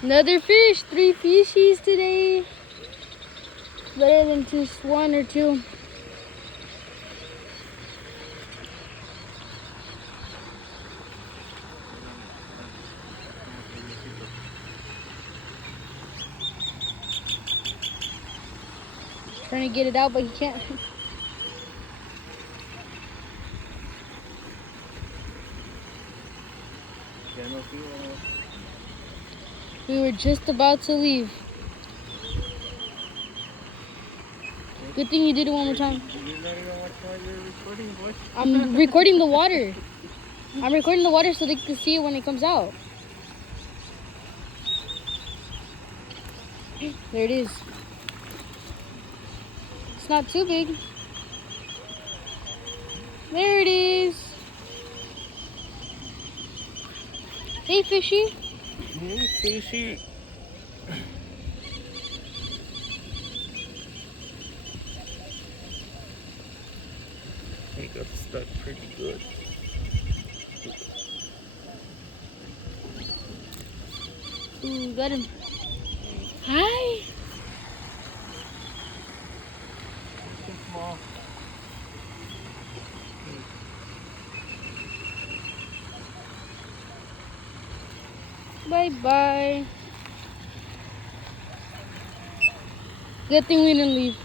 Another fish. 3 fishies today. Better than just 1 or 2. Trying to get it out, but he can't. We were just about to leave. Good thing you did it one more time. You're not even watching your recording, boy. I'm recording the water. I'm recording the water so they can see it when it comes out. There it is. It's not too big. There it is. Hey, fishy. Hey, fishy. He got stuck pretty good. Ooh, got him. Hi. Too small. Bye-bye. Good thing we didn't leave.